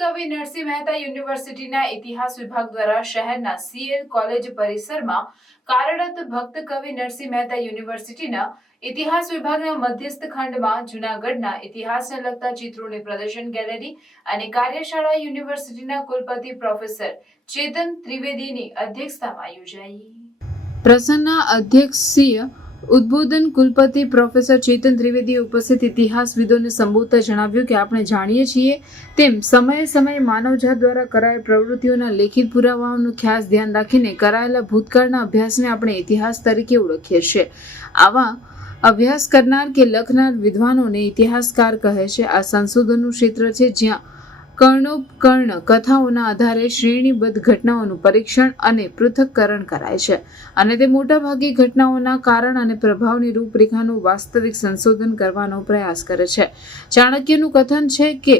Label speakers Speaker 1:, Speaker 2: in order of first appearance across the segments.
Speaker 1: કવિ નરસિંહ મહેતા યુનિવર્સિટીના ઇતિહાસ વિભાગ દ્વારા શહેરના સીએલ કોલેજ પરિસરમાં કાર્યરત ભક્ત કવિ નરસિંહ મહેતા યુનિવર્સિટીના ઇતિહાસ વિભાગના મધ્યસ્થ ખંડમાં જૂનાગઢના ઇતિહાસને લગતા ચિત્રોની પ્રદર્શન ગેલેરી અને કાર્યશાળા યુનિવર્સિટીના કુલપતિ પ્રોફેસર ચેતન ત્રિવેદીની અધ્યક્ષતામાં યોજાઈ. પ્રસન્ના અધ્યક્ષીય ઉદ્બોધન કુલપતિ પ્રોફેસર ચેતન ત્રિવેદીએ ઉપસ્થિત ઇતિહાસવિદોને સંબોધતા જણાવ્યું કે આપણે જાણીએ છીએ તેમ સમયે સમયે માનવજાત દ્વારા કરાયેલ પ્રવૃત્તિઓના લેખિત પુરાવાઓનું ખાસ ધ્યાન રાખીને કરાયેલા ભૂતકાળના અભ્યાસને આપણે ઇતિહાસ તરીકે ઓળખીએ છીએ. આવા અભ્યાસ કરનાર કે લખનાર વિદ્વાનોને ઇતિહાસકાર કહે છે. આ સંશોધનનું ક્ષેત્ર છે જ્યાં કર્ણોપકર્ણ કથાઓના આધારે શ્રેણીબદ્ધ ઘટનાઓનું પરીક્ષણ અને પૃથક્કરણ કરાય છે. અને તે મોટાભાગે ઘટનાઓના કારણ અને પ્રભાવની રૂપરેખાનું વાસ્તવિક સંશોધન કરવાનો પ્રયાસ કરે છે. ચાણક્યનું કથન છે કે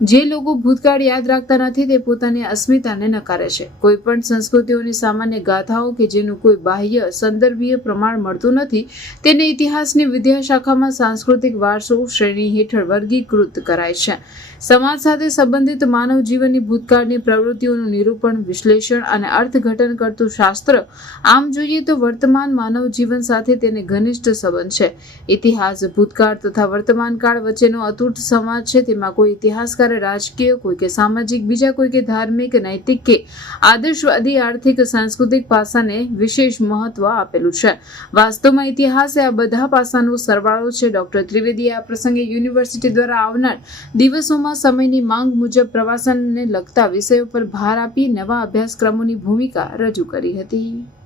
Speaker 1: જે લોકો ભૂતકાળ યાદ રાખતા નથી તે પોતાની અસ્મિતાને નકારે છે. કોઈ પણ સંસ્કૃતિઓની સામાન્ય ગાથાઓ કે જેનું કોઈ બાહ્ય, સંદર્ભીય પ્રમાણ મળતું નથી, તેને ઇતિહાસની વિદ્યાશાખામાં સાંસ્કૃતિક વારસો શ્રેણી હેઠળ વર્ગીકૃત કરાય છે. સમાજ સાથે સંબંધિત માનવ જીવનની ભૂતકાળની પ્રવૃત્તિઓનું નિરૂપણ, વિશ્લેષણ અને અર્થઘટન કરતું શાસ્ત્ર, આમ જોઈએ તો વર્તમાન માનવ જીવન સાથે તેને ઘનિષ્ઠ સંબંધ છે. ઇતિહાસ, ભૂતકાળ તથા વર્તમાન કાળ વચ્ચેનો અતૂટ સમાજ છે, તેમાં કોઈ ઇતિહાસકારે રાજકીય કોઈ કે સામાજિક, બીજા કોઈ કે ધાર્મિક, નૈતિક કે આદર્શવાદી, આર્થિક, સાંસ્કૃતિક પાસાને વિશેષ મહત્વ આપેલું છે. વાસ્તવમાં ઇતિહાસ આ બધા પાસાનો સરવાળો છે. ડોક્ટર ત્રિવેદીએ આ પ્રસંગે યુનિવર્સિટી દ્વારા આવનાર દિવસોમાં સમયની માંગ મુજબ પ્રવાસનને લગતા વિષયો પર ભાર આપી નવા અભ્યાસક્રમોની ભૂમિકા રજૂ કરી હતી.